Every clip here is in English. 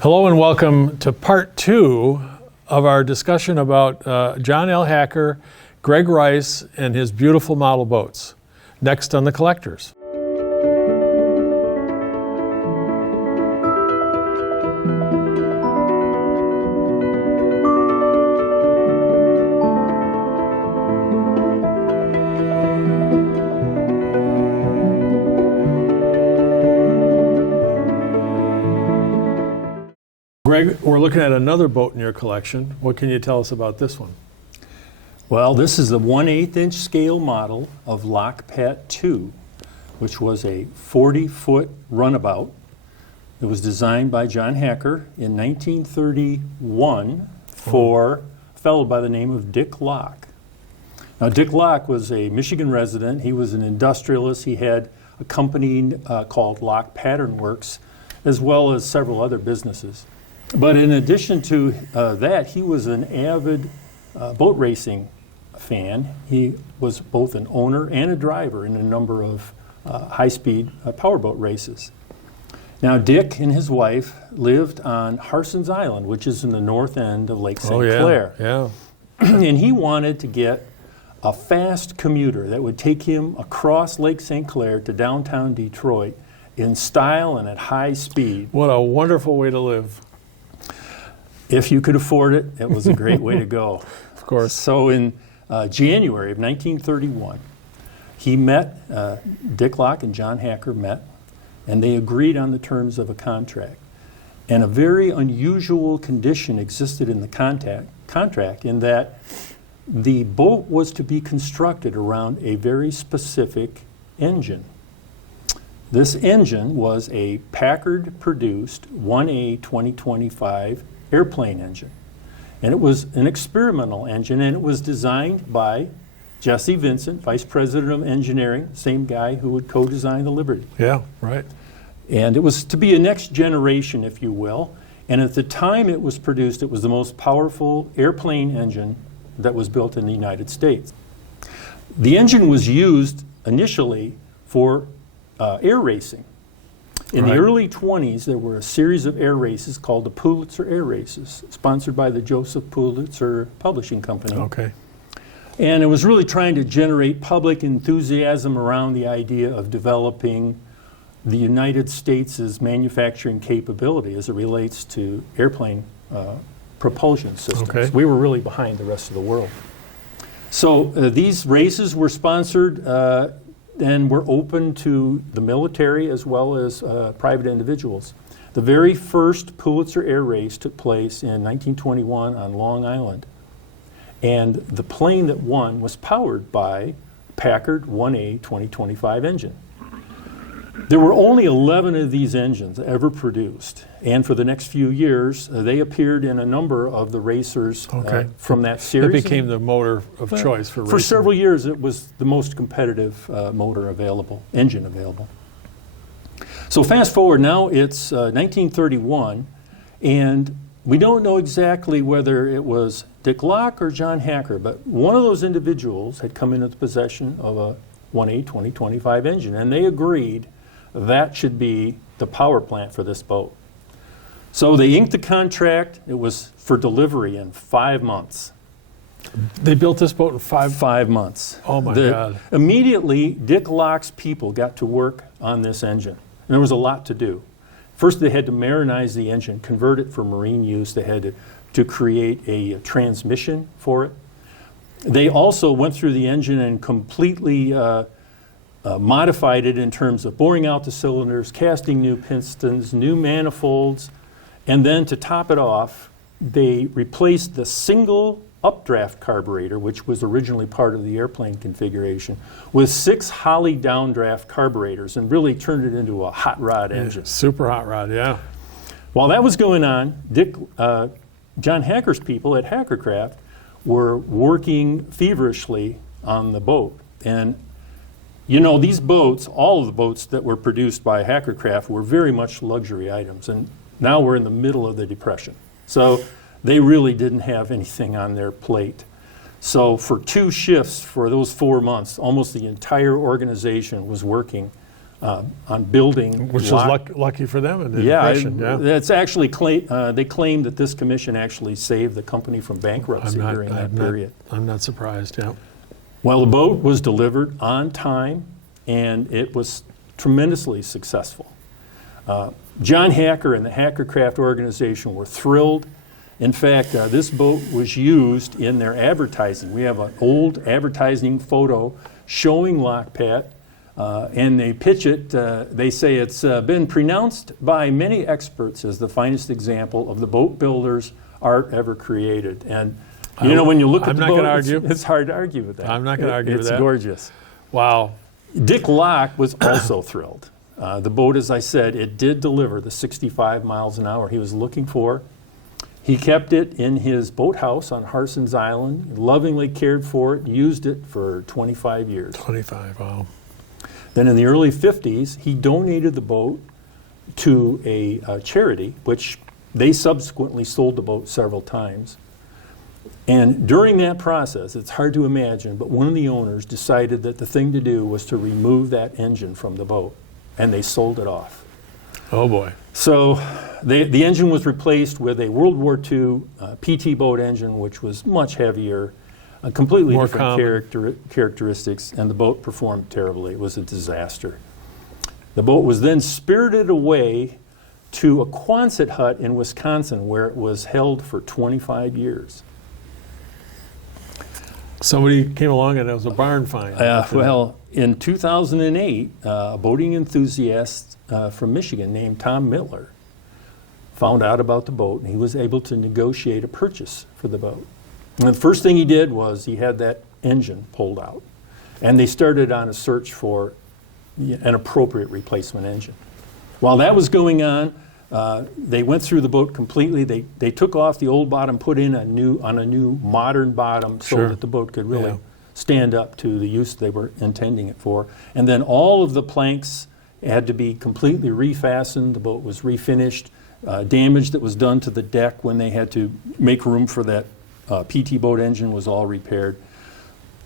Hello and welcome to part 2 of our discussion about John L. Hacker, Greg Rice, and his beautiful model boats. Next on The Collectors. Greg, we're looking at another boat in your collection. What can you tell us about this one? Well, this is the 1/8 inch scale model of Lockpat II, which was a 40-foot runabout. It was designed by John Hacker in 1931 for a fellow by the name of Dick Lock. Now, Dick Lock was a Michigan resident. He was an industrialist. He had a company called Lock Pattern Works, as well as several other businesses. But in addition to that, he was an avid boat racing fan. He was both an owner and a driver in a number of high-speed powerboat races. Now, Dick and his wife lived on Harson's Island, which is in the north end of Lake St. Clair. Yeah. And he wanted to get a fast commuter that would take him across Lake St. Clair to downtown Detroit in style and at high speed. What a wonderful way to live. If you could afford it, it was a great way to go. Of course. So in January of 1931, he met, Dick Lock and John Hacker met, and they agreed on the terms of a contract. And a very unusual condition existed in the contract in that the boat was to be constructed around a very specific engine. This engine was a Packard-produced 1A 2025 airplane engine. And it was an experimental engine, and it was designed by Jesse Vincent, Vice President of Engineering, same guy who would co-design the Liberty. Yeah, right. And it was to be a next generation, if you will. And at the time it was produced, it was the most powerful airplane engine that was built in the United States. The engine was used initially for air racing. In the early 20s, there were a series of air races called the Pulitzer Air Races, sponsored by the Joseph Pulitzer Publishing Company. Okay. And it was really trying to generate public enthusiasm around the idea of developing the United States' manufacturing capability as it relates to airplane propulsion systems. Okay. We were really behind the rest of the world. So these races were sponsored and were open to the military as well as private individuals. The very first Pulitzer Air Race took place in 1921 on Long Island. And the plane that won was powered by Packard 1A 2025 engine. There were only 11 of these engines ever produced. And for the next few years, they appeared in a number of the racers from that series. It became the motor of choice for racing. For several years, it was the most competitive motor available, engine available. So fast forward, now it's 1931, and we don't know exactly whether it was Dick Lock or John Hacker, but one of those individuals had come into the possession of a 1A 2025 engine, and they agreed that should be the power plant for this boat. So they inked the contract. It was for delivery in 5 months. They built this boat in 5 months. Oh my God. Immediately, Dick Lock's people got to work on this engine. And there was a lot to do. First, they had to marinize the engine, convert it for marine use. They had to create a transmission for it. They also went through the engine and completely modified it in terms of boring out the cylinders, casting new pistons, new manifolds, and then to top it off, they replaced the single updraft carburetor, which was originally part of the airplane configuration, with 6 Holley downdraft carburetors and really turned it into a hot rod engine. Super hot rod, yeah. While that was going on, John Hacker's people at Hackercraft were working feverishly on the boat. And you know, these boats, all of the boats that were produced by Hackercraft were very much luxury items. And now we're in the middle of the Depression. So they really didn't have anything on their plate. So for 2 shifts for those 4 months, almost the entire organization was working on building. Which is lucky for them in the Yeah, Depression. Yeah, that's actually they claim that this commission actually saved the company from bankruptcy during that period. I'm not surprised. Yeah. Well, the boat was delivered on time, and it was tremendously successful. John Hacker and the Hacker Craft organization were thrilled. In fact, this boat was used in their advertising. We have an old advertising photo showing Lockpat, and they pitch it. They say it's been pronounced by many experts as the finest example of the boat builder's art ever created. And you know, when you look at the boat, it's hard to argue with that. I'm not going to argue with that. It's gorgeous. Wow. Dick Locke was also thrilled. The boat, as I said, it did deliver the 65 miles an hour he was looking for. He kept it in his boathouse on Harson's Island, lovingly cared for it, used it for 25 years. 25, wow. Then in the early 50s, he donated the boat to a charity, which they subsequently sold the boat several times. And during that process, it's hard to imagine, but one of the owners decided that the thing to do was to remove that engine from the boat, and they sold it off. Oh boy. So the engine was replaced with a World War II PT boat engine, which was much heavier, completely More different characteristics, and the boat performed terribly. It was a disaster. The boat was then spirited away to a Quonset hut in Wisconsin, where it was held for 25 years. Somebody came along and it was a barn find. Well, in 2008, a boating enthusiast from Michigan named Tom Mittler found out about the boat, and he was able to negotiate a purchase for the boat. And the first thing he did was he had that engine pulled out, and they started on a search for an appropriate replacement engine. While that was going on, they went through the boat completely. They took off the old bottom, put in a new modern bottom, so that the boat could really stand up to the use they were intending it for. And then all of the planks had to be completely refastened. The boat was refinished. Damage that was done to the deck when they had to make room for that PT boat engine was all repaired.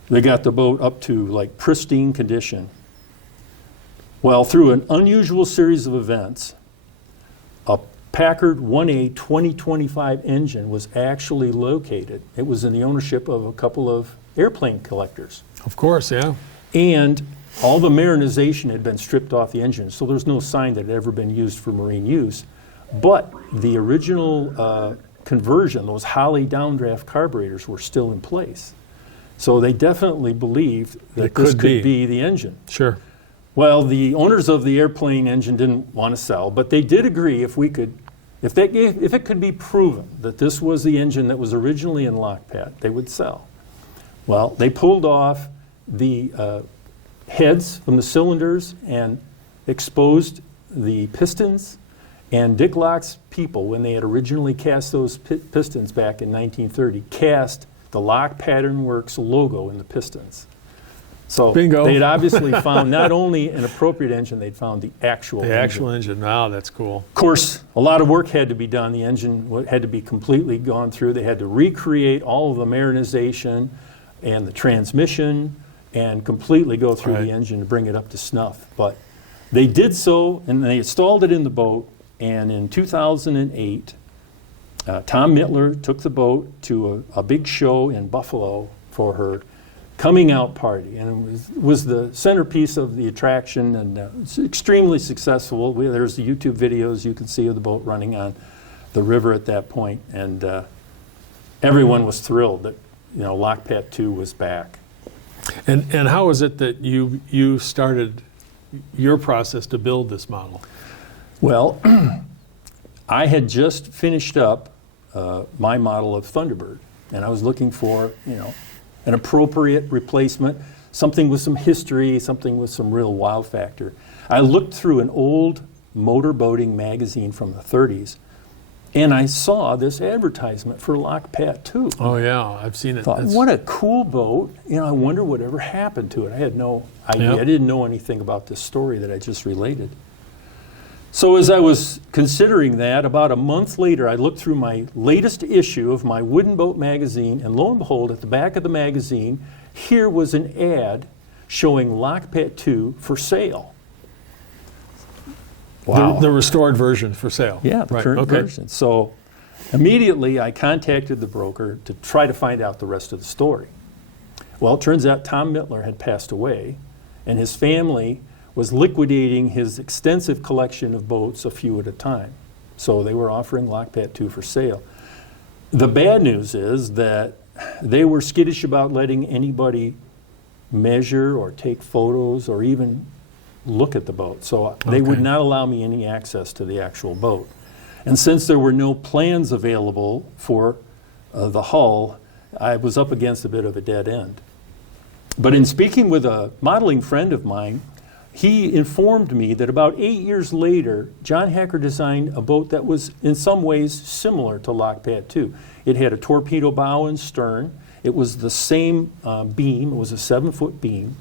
They got the boat up to like pristine condition. Well, through an unusual series of events, a Packard 1A 2025 engine was actually located. It was in the ownership of a couple of airplane collectors. Of course, yeah. And all the marinization had been stripped off the engine, so there's no sign that it had ever been used for marine use. But the original conversion, those Holley downdraft carburetors, were still in place. So they definitely believed that this could be the engine. Sure. Well, the owners of the airplane engine didn't want to sell, but they did agree if it could be proven that this was the engine that was originally in Lockpat, they would sell. Well, they pulled off the heads from the cylinders and exposed the pistons. And Dick Locke's people, when they had originally cast those pistons back in 1930, cast the Lock Pattern Works logo in the pistons. So Bingo. They'd obviously found not only an appropriate engine, they'd found the actual engine. The actual engine. Wow, that's cool. Of course, a lot of work had to be done. The engine had to be completely gone through. They had to recreate all of the marinization and the transmission and completely go through the engine to bring it up to snuff. But they did so, and they installed it in the boat. And in 2008, Tom Mittler took the boat to a big show in Buffalo for her coming out party. And it was the centerpiece of the attraction, and it's extremely successful. There's the YouTube videos you can see of the boat running on the river at that point. And everyone was thrilled that Lockpat II was back. And how is it that you started your process to build this model? Well, I had just finished up my model of Thunderbird, and I was looking for, an appropriate replacement, something with some history, something with some real wow factor. I looked through an old motorboating magazine from the 30s, and I saw this advertisement for Lockpat II. Oh yeah, I've seen it. Thought, what a cool boat! I wonder whatever happened to it. I had no idea. I didn't know anything about this story that I just related. So as I was considering that, about a month later, I looked through my latest issue of my Wooden Boat magazine, and lo and behold, at the back of the magazine, here was an ad showing Lockpat II for sale. Wow. The restored version for sale. Yeah, the current version. So immediately I contacted the broker to try to find out the rest of the story. Well, it turns out Tom Mittler had passed away, and his family was liquidating his extensive collection of boats a few at a time. So they were offering Lockpat II for sale. The bad news is that they were skittish about letting anybody measure or take photos or even look at the boat. So they would not allow me any access to the actual boat. And since there were no plans available for the hull, I was up against a bit of a dead end. But in speaking with a modeling friend of mine, he informed me that about 8 years later, John Hacker designed a boat that was in some ways similar to Lockpat II. It had a torpedo bow and stern. It was the same beam. It was a 7-foot beam,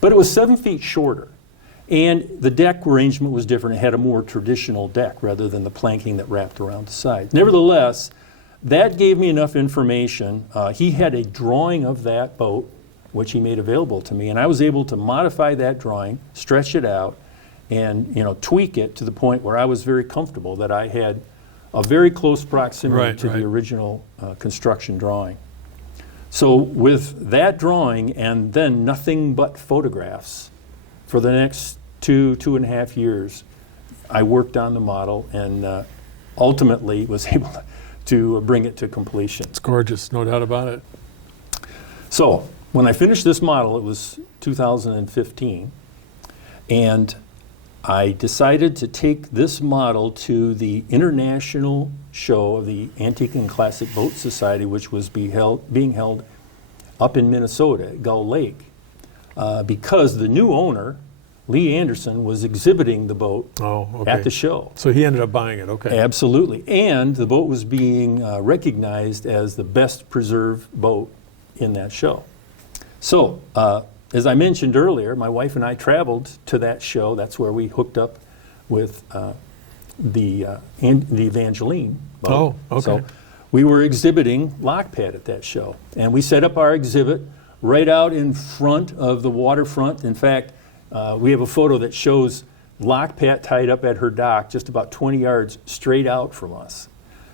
but it was 7 feet shorter. And the deck arrangement was different. It had a more traditional deck rather than the planking that wrapped around the side. Nevertheless, that gave me enough information. He had a drawing of that boat, which he made available to me, and I was able to modify that drawing, stretch it out, and tweak it to the point where I was very comfortable that I had a very close proximity to the original construction drawing. So with that drawing and then nothing but photographs, for the next 2.5 years, I worked on the model and ultimately was able to bring it to completion. It's gorgeous, no doubt about it. So when I finished this model, it was 2015, and I decided to take this model to the international show of the Antique and Classic Boat Society, which was being held up in Minnesota at Gull Lake, because the new owner, Lee Anderson, was exhibiting the boat at the show. So he ended up buying it, okay. Absolutely. And the boat was being recognized as the best preserved boat in that show. So, as I mentioned earlier, my wife and I traveled to that show. That's where we hooked up with the Evangeline boat. Oh, okay. So we were exhibiting Lockpat at that show. And we set up our exhibit right out in front of the waterfront. In fact, we have a photo that shows Lockpat tied up at her dock just about 20 yards straight out from us.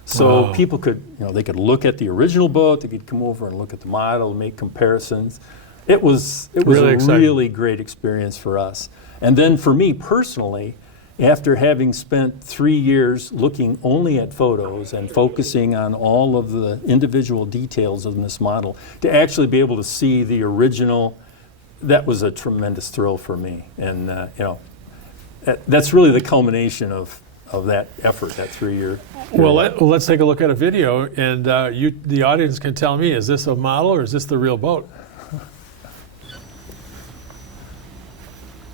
So people could, they could look at the original boat, they could come over and look at the model, make comparisons. It was really a really great experience for us. And then for me personally, after having spent 3 years looking only at photos and focusing on all of the individual details of this model, to actually be able to see the original, that was a tremendous thrill for me. And that's really the culmination of that effort, that 3-year period. Well, let's take a look at a video, and the audience can tell me, is this a model or is this the real boat?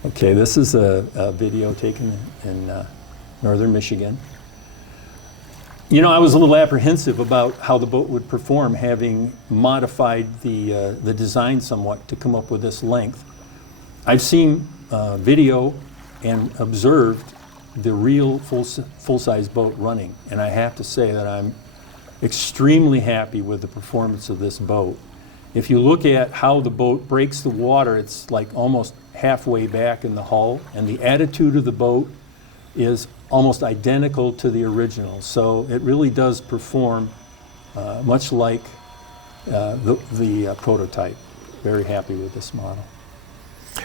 Okay, this is a video taken in northern Michigan. I was a little apprehensive about how the boat would perform, having modified the design somewhat to come up with this length. I've seen video and observed the real full-size boat running, and I have to say that I'm extremely happy with the performance of this boat. If you look at how the boat breaks the water, it's like almost halfway back in the hull, and the attitude of the boat is almost identical to the original. So it really does perform much like the prototype. Very happy with this model.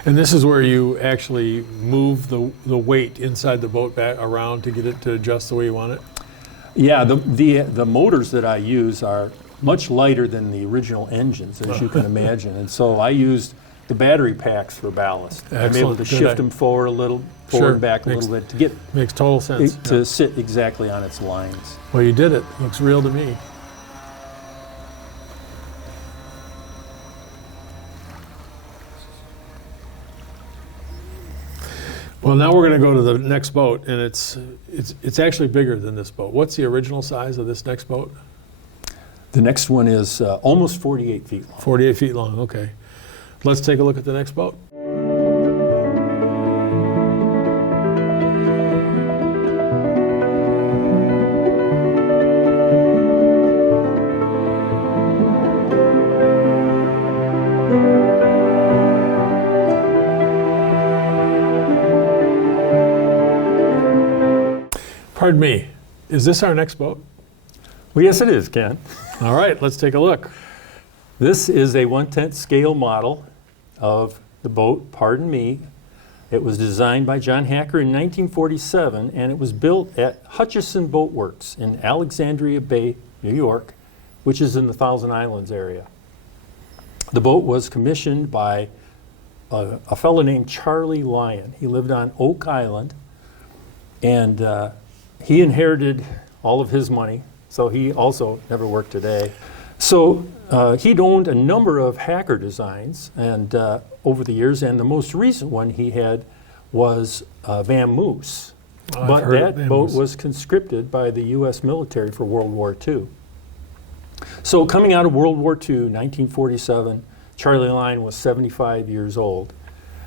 And this is where you actually move the weight inside the boat back around to get it to adjust the way you want it? Yeah, the motors that I use are much lighter than the original engines, as you can imagine. And so I used the battery packs for ballast. Excellent. I'm able to shift them forward a little, forward and back a little bit to get makes total sense. To sit exactly on its lines. Well, you did it. Looks real to me. Well, now we're going to go to the next boat, and it's actually bigger than this boat. What's the original size of this next boat? The next one is almost 48 feet long. 48 feet long, okay. Let's take a look at the next boat. Pardon me, is this our next boat? Well, yes, it is, Ken. All right, let's take a look. This is a 1/10 scale model of the boat, Pardon Me. It was designed by John Hacker in 1947, and it was built at Hutchison Boat Works in Alexandria Bay, New York, which is in the Thousand Islands area. The boat was commissioned by a fellow named Charlie Lyon. He lived on Oak Island, and he inherited all of his money, so he also never worked a day. So he'd owned a number of Hacker designs and over the years, and the most recent one he had was Van Moose. Oh, but that boat was conscripted by the U.S. military for World War II. So coming out of World War II, 1947, Charlie Lyon was 75 years old.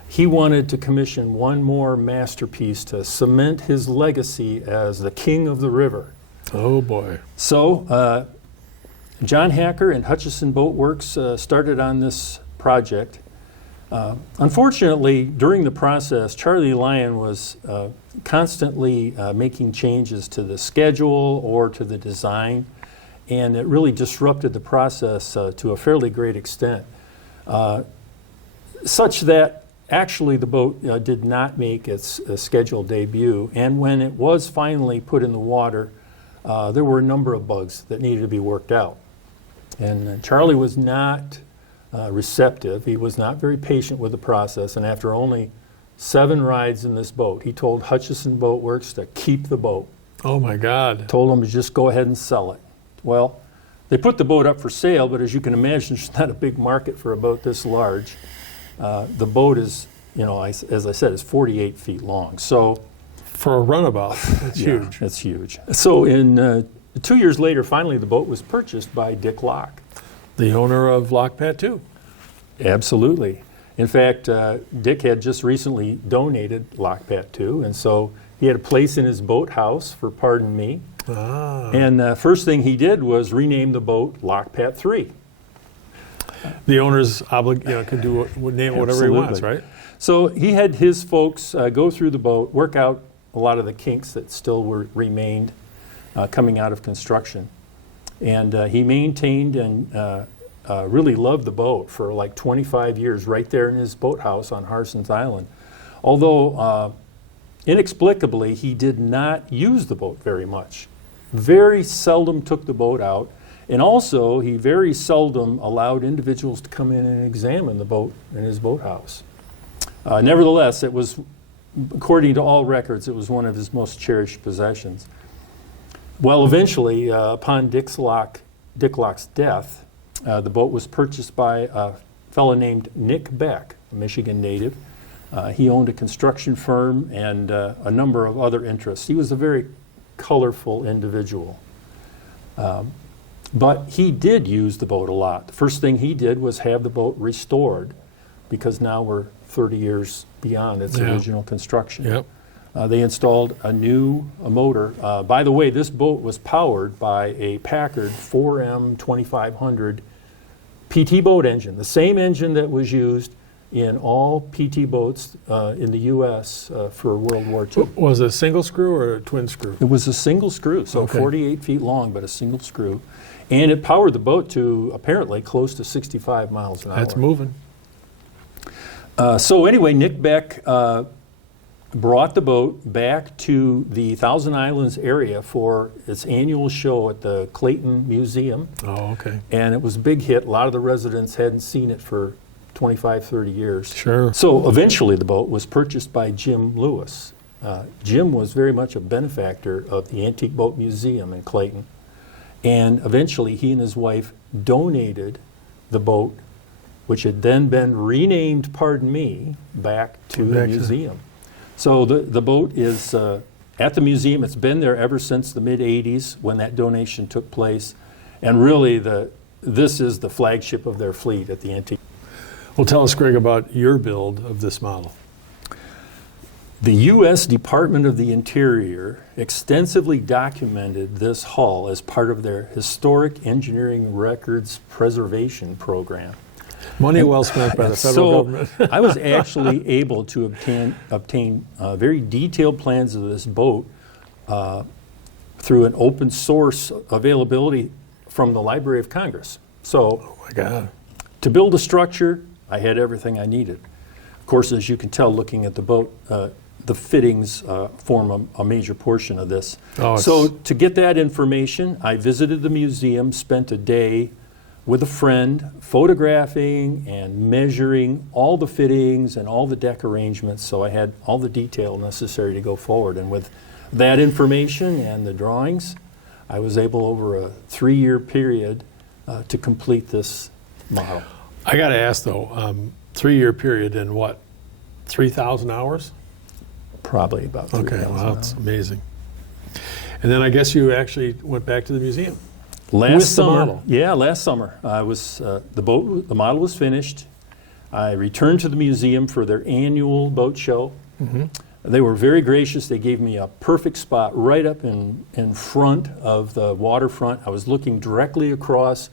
He wanted to commission one more masterpiece to cement his legacy as the king of the river. Oh boy. So John Hacker and Hutchison Boat Works started on this project. Unfortunately, during the process, Charlie Lyon was constantly making changes to the schedule or to the design, and it really disrupted the process to a fairly great extent, such that actually the boat did not make its scheduled debut, and when it was finally put in the water, there were a number of bugs that needed to be worked out. And Charlie was not receptive. He was not very patient with the process, and after only 7 rides in this boat, he told Hutchison Boat Works to keep the boat. Oh my God. Told them to just go ahead and sell it. Well, they put the boat up for sale, but as you can imagine, there's not a big market for a boat this large. The boat is, you know, as I said, is 48 feet long. So for a runabout, that's huge. That's huge. So in 2 years later, finally, the boat was purchased by Dick Locke. The owner of Lockpat II. Absolutely. In fact, Dick had just recently donated Lockpat II, and so he had a place in his boathouse for Pardon Me. Ah. And first thing he did was rename the boat Lockpat III. The owner's could name it whatever he wants, right? So he had his folks go through the boat, work out a lot of the kinks that still remained coming out of construction. And he maintained and really loved the boat for like 25 years right there in his boathouse on Harson's Island. Although inexplicably, he did not use the boat very much. Very seldom took the boat out. And also, he very seldom allowed individuals to come in and examine the boat in his boathouse. Nevertheless, it was, according to all records, it was one of his most cherished possessions. Well, eventually, upon Dick Locke's death, the boat was purchased by a fellow named Nick Beck, a Michigan native. He owned a construction firm and a number of other interests. He was a very colorful individual. But he did use the boat a lot. The first thing he did was have the boat restored, because now we're 30 years beyond its original construction. Yep. They installed a new motor. By the way, this boat was powered by a Packard 4M 2500 PT boat engine, the same engine that was used in all PT boats in the U.S. For World War II. Was it a single screw or a twin screw? It was a single screw, so Okay. 48 feet long, but a single screw. And it powered the boat to apparently close to 65 miles an hour. That's moving. So anyway, Nick Beck brought the boat back to the Thousand Islands area for its annual show at the Clayton Museum. Oh, okay. And it was a big hit. A lot of the residents hadn't seen it for 25, 30 years. Sure. So eventually the boat was purchased by Jim Lewis. Jim was very much a benefactor of the Antique Boat Museum in Clayton. And eventually he and his wife donated the boat, which had then been renamed Pardon Me, back to the museum. So the boat is at the museum. It's been there ever since the mid-'80s when that donation took place. And really, this is the flagship of their fleet at the Antique. Well, tell us, Greg, about your build of this model. The U.S. Department of the Interior extensively documented this hull as part of their Historic Engineering Records Preservation Program. Money well spent by the federal government. I was actually able to obtain very detailed plans of this boat through an open source availability from the Library of Congress. So Oh my God. to build a structure, I had everything I needed. Of course, as you can tell looking at the boat, the fittings form a major portion of this. Oh, So to get that information, I visited the museum, spent a day with a friend photographing and measuring all the fittings and all the deck arrangements, so I had all the detail necessary to go forward. And with that information and the drawings, I was able over a 3-year period to complete this model. I got to ask though, 3-year period in what, 3,000 hours? Probably about 3,000 Okay, well, that's hours. amazing. And then I guess you actually went back to the museum. Last With the summer, model. yeah, last summer, I was the model was finished. I returned to the museum for their annual boat show. Mm-hmm. They were very gracious. They gave me a perfect spot right up in front of the waterfront. I was looking directly across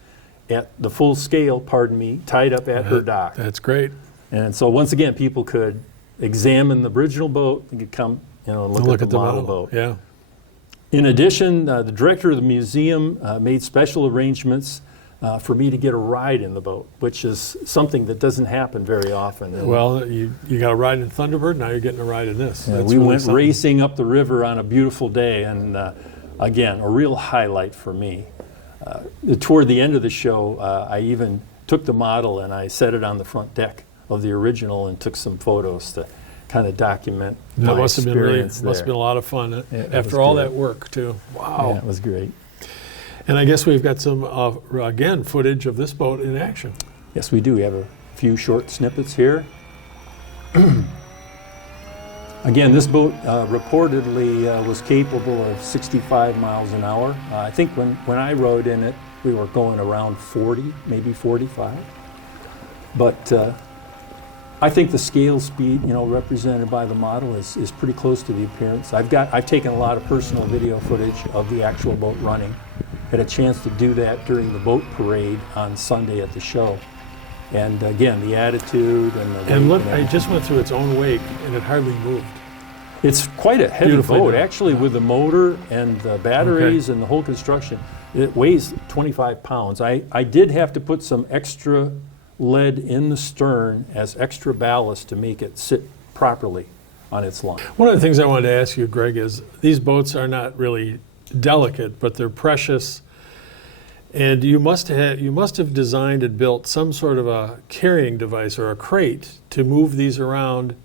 at the full scale, pardon me, tied up at her dock. That's great. And so once again, people could examine the original boat. They could come, and look at the model boat. Yeah. In addition, the director of the museum made special arrangements for me to get a ride in the boat, which is something that doesn't happen very often. And, Well, you got a ride in Thunderbird, now you're getting a ride in this. That's we really went something. racing up the river on a beautiful day, and again, a real highlight for me. Toward the end of the show, I even took the model and I set it on the front deck of the original and took some photos to kind of document That my must have been really, experience must have been a lot of fun it was after all good. that work too. Wow. Yeah, it was great. And I guess we've got some, again, footage of this boat in action. Yes, we do. We have a few short snippets here. Again, this boat reportedly was capable of 65 miles an hour. I think when I rode in it, we were going around 40, maybe 45. But I think the scale speed, represented by the model is pretty close to the appearance. I've taken a lot of personal video footage of the actual boat running. Had a chance to do that during the boat parade on Sunday at the show. And again, the attitude and the And weight look, and it everything. just went through its own wake and it hardly moved. It's quite a heavy Beautifully boat, done. actually, with the motor and the batteries and the whole construction. It weighs 25 pounds. I did have to put some extra lead in the stern as extra ballast to make it sit properly on its line. One of the things I wanted to ask you, Greg, is these boats are not really delicate, but they're precious. And you must have designed and built some sort of a carrying device or a crate to move these around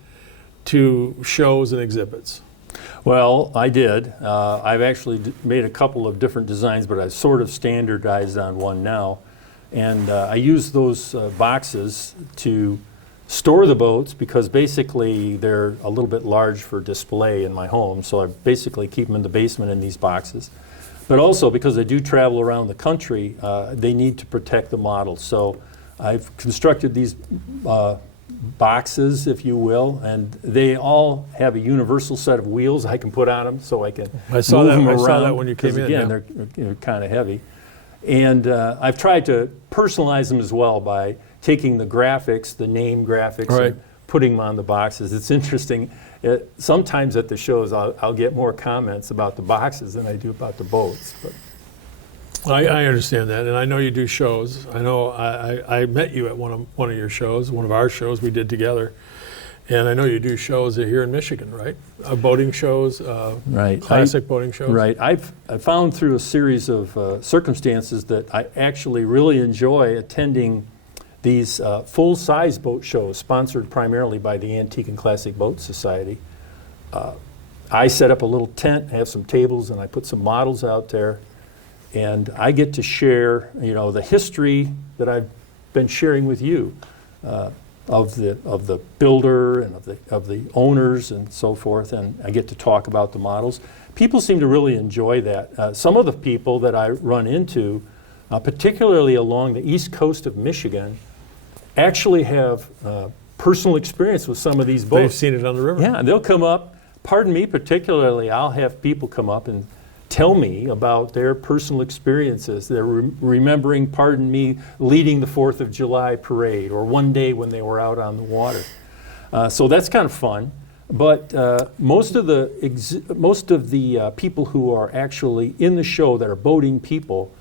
to shows and exhibits. Well, I did. I've actually made a couple of different designs, but I've sort of standardized on one now. And I use those boxes to store the boats because basically they're a little bit large for display in my home. So I basically keep them in the basement in these boxes. But also because they do travel around the country, they need to protect the model. So I've constructed these boxes, if you will, and they all have a universal set of wheels I can put on them so I can I saw move that- them I around. saw that when you came 'cause in, again, yeah. they're kind of heavy. And I've tried to personalize them as well by taking the graphics, the name graphics, Right. and putting them on the boxes. It's interesting. Sometimes at the shows, I'll get more comments about the boxes than I do about the boats. But I understand that, and I know you do shows. I know I met you at one of your shows, one of our shows we did together. And I know you do shows here in Michigan, right? Boating shows, Right. classic boating shows. Right. I found through a series of circumstances that I actually really enjoy attending these full-size boat shows sponsored primarily by the Antique and Classic Boat Society. I set up a little tent, have some tables, and I put some models out there. And I get to share, the history that I've been sharing with you of the builder and of the owners and so forth. And I get to talk about the models. People seem to really enjoy that. Some of the people that I run into, particularly along the east coast of Michigan, actually have personal experience with some of these boats. They've seen it on the river. Yeah, they'll come up. Pardon me, particularly, I'll have people come up and tell me about their personal experiences. They're remembering, pardon me, leading the 4th of July parade or one day when they were out on the water. So that's kind of fun. But most of the people who are actually in the show that are boating people,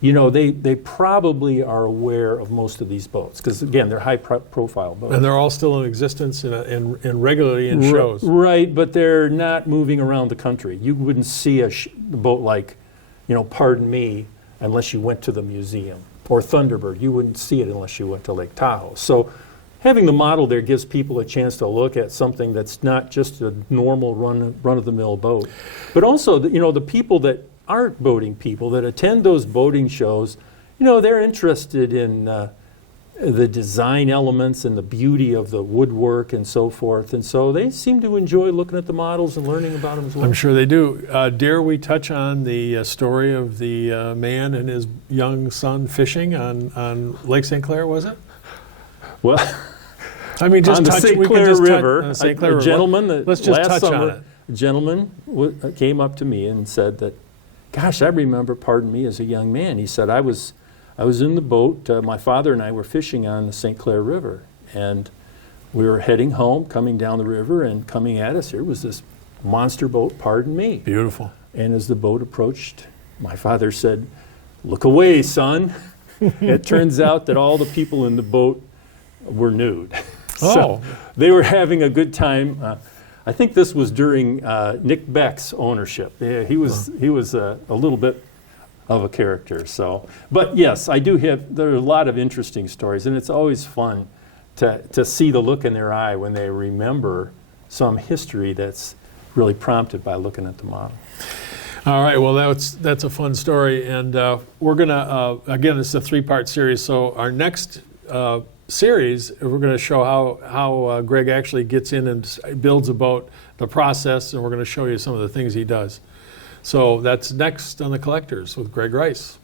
you know, they probably are aware of most of these boats because, again, they're high-profile boats. And they're all still in existence and regularly in shows. Right, but they're not moving around the country. You wouldn't see a boat like, you know, Pardon Me, unless you went to the museum. Or Thunderbird, you wouldn't see it unless you went to Lake Tahoe. So having the model there gives people a chance to look at something that's not just a normal run-of-the-mill boat. But also, you know, the people that aren't boating people that attend those boating shows, you know, they're interested in the design elements and the beauty of the woodwork and so forth. And so they seem to enjoy looking at the models and learning about them as well. I'm sure they do. Dare we touch on the story of the man and his young son fishing on Lake St. Clair, was it? Well, I mean, just on the touch, St. we can Clair just River, touch, St. Clair a River. gentleman that Let's just last touch summer, on it. a gentleman came up to me and said that, gosh, I remember Pardon Me as a young man. He said, I was in the boat, my father and I were fishing on the St. Clair River, and we were heading home, coming down the river, and coming at us here was this monster boat, Pardon Me. Beautiful. And as the boat approached, my father said, look away, son. It turns out that all the people in the boat were nude. So they were having a good time. I think this was during Nick Beck's ownership. Yeah, he was a little bit of a character. So, but yes, there are a lot of interesting stories, and it's always fun to see the look in their eye when they remember some history that's really prompted by looking at the model. All right, well, that's a fun story, and we're gonna again, it's a 3-part series. So our next series, we're going to show how Greg actually gets in and builds a boat, the process, and we're going to show you some of the things he does. So that's next on The Collectors with Greg Rice.